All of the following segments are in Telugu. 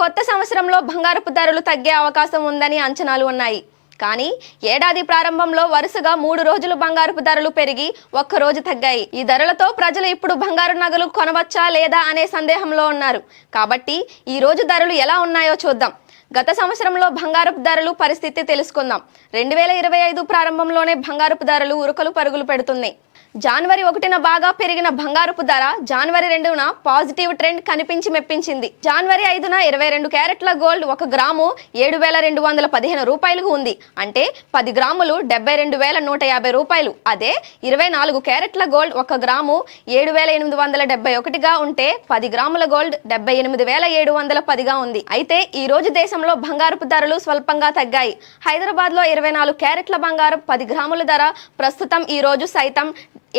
కొత్త సంవత్సరంలో బంగారపు ధరలు తగ్గే అవకాశం ఉందని అంచనాలు ఉన్నాయి. కానీ ఏడాది ప్రారంభంలో వరుసగా 3 రోజులు బంగారపు ధరలు పెరిగి ఒక్కరోజు తగ్గాయి. ఈ ధరలతో ప్రజలు ఇప్పుడు బంగారు నగలు కొనవచ్చా లేదా అనే సందేహంలో ఉన్నారు. కాబట్టి ఈ రోజు ధరలు ఎలా ఉన్నాయో చూద్దాం. గత సంవత్సరంలో బంగారపు ధరలు పరిస్థితి తెలుసుకుందాం. 2025 ప్రారంభంలోనే బంగారపు ధరలు ఉరుకలు పరుగులు పెడుతున్నాయి. జనవరి 1న బాగా పెరిగిన బంగారపు ధర జనవరి 2న పాజిటివ్ ట్రెండ్ కనిపించి మెప్పించింది. జనవరి 5న 22 క్యారెట్ల గోల్డ్ 1 గ్రాము 7,215 రూపాయలకు ఉంది. అంటే 10 గ్రాములు 72,150 రూపాయలు. అదే 24 క్యారెట్ల గోల్డ్ 1 గ్రాము 7,871గా ఉంటే 10 గ్రాముల గోల్డ్ 78,710గా ఉంది. అయితే ఈ రోజు దేశంలో బంగారపు ధరలు స్వల్పంగా తగ్గాయి. హైదరాబాద్ లో 24 క్యారెట్ల బంగారం 10 గ్రాముల ధర ప్రస్తుతం ఈ రోజు సైతం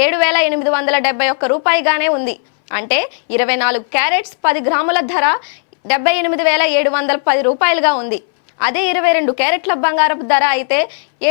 7,871 రూపాయిగానే ఉంది. అంటే 24 క్యారెట్స్ 10 గ్రాముల ధర 78,710 రూపాయలుగా ఉంది. అదే 22 క్యారెట్ల బంగారపు ధర అయితే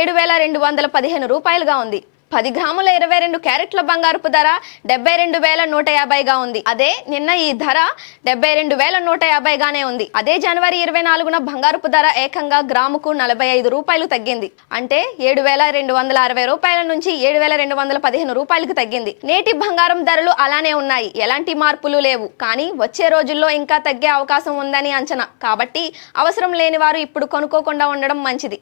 7,215 రూపాయలుగా ఉంది. 10 గ్రాముల 22 క్యారెట్ల బంగారపు ధర 72,150గా ఉంది. అదే నిన్న ఈ ధర 72,150గానే ఉంది. అదే జనవరి 24న బంగారపు ధర ఏకంగా గ్రాముకు 45 రూపాయలు తగ్గింది. అంటే 7,260 రూపాయల నుంచి 7,215 రూపాయలకు తగ్గింది. నేటి బంగారం ధరలు అలానే ఉన్నాయి. ఎలాంటి మార్పులు లేవు. కానీ వచ్చే రోజుల్లో ఇంకా తగ్గే అవకాశం ఉందని అంచనా. కాబట్టి అవసరం లేని వారు ఇప్పుడు కొనుక్కోకుండా ఉండడం మంచిది.